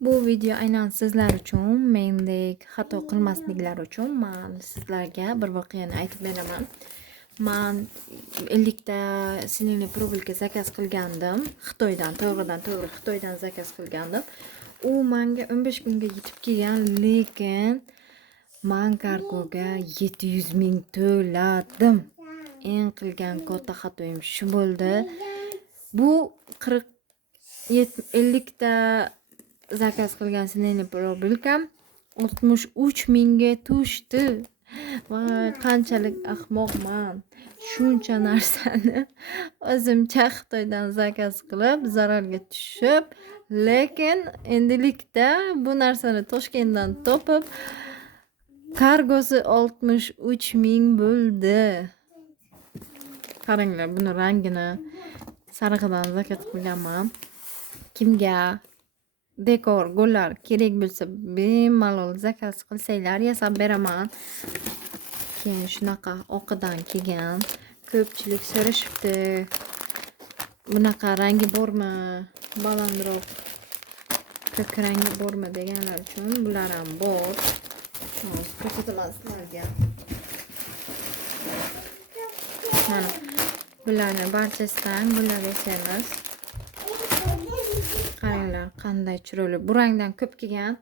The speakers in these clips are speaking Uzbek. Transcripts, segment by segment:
Bu video aynan sizlar uchun, mendek xato qilmasliklar uchun men sizlarga bir voqeani aytib beraman. Men 50 ta sinili probelka zakaz qilgandim. Xitoydan, to'g'ridan-to'g'ri Xitoydan zakaz qilgandim. U menga 15 kunga yetib kelgan, lekin men kargoga 700 ming to'ladim. Eng qilgan katta xatoim shu bo'ldi. Bu 50 ta zakaz qilgan sinili probelkam 63 mingga tushdi. Voy, qanchalik ahmoqman. Shuncha narsani o'zimcha Xitoydan zakaz qilib, zararga tushib, lekin endilikda bu narsani Toshkentdan topib, kargosi 63 ming bo'ldi. Qaranglar, buni rangini sarig'idan zakaz qilganman. Kimga dekor gullar kerak bo'lsa bemalol zakaz qilsanglar yasab beraman. Keyin shunaqa oqidan kelgan. Ko'pchilik so'rashibdi, bunaqa rangi bormi, balandroq ko'k rangi bormi deganlar uchun bular ham bor. Hozir ko'rsataman sizlarga. Mana bularni barchasidan gullar yasaymiz. Qaranglar, qanday chiroyli. Bu rangdan ko'p kelgan.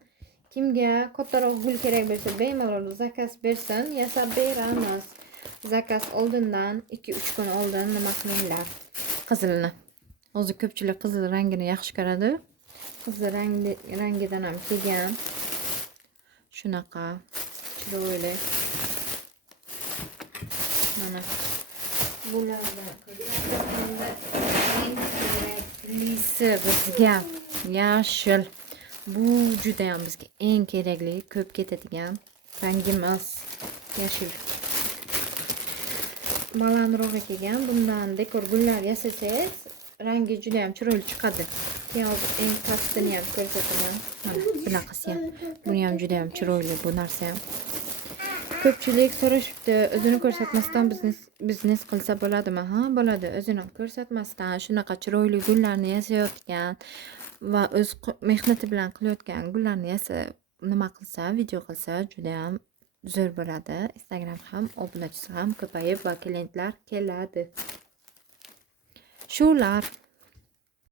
Kimga kattaroq gul kerak bo'lsa, bemalol zakaz bersin, yasab beramiz. Zakaz oldindan 2-3 kun oldin nima qilinglar? Qizilni. Hozir ko'pchilik qizil rangini yaxshi ko'radi. Qizil rangidan ham kelgan. Shunaqa chiroyli. Mana bulardan keraklisi bizga yashil. Bu juda ham bizga eng kerakli, ko'p ketadigan rangimiz yashil. Balandroq kelgan. Bundan dekor gullar yasasangiz, rangi juda ham chiroyli chiqadi. Keyin eng pastini ham ko'rsataman. Mana bunaqasi ham. Buni ham juda ham chiroyli bu narsa ham. Ko'pchilik so'rashibdi, o'zini ko'rsatmasdan biznes qilsa bo'ladimi? Ha, bo'ladi. O'zini ko'rsatmasdan shunaqa chiroyli gullarni yasayotgan va o'z mehnati bilan qilayotgan gullarni yasab nima qilsa, video qilsa juda ham zo'r bo'ladi. Instagram ham obunachisi ham ko'payib va klientlar keladi. Shular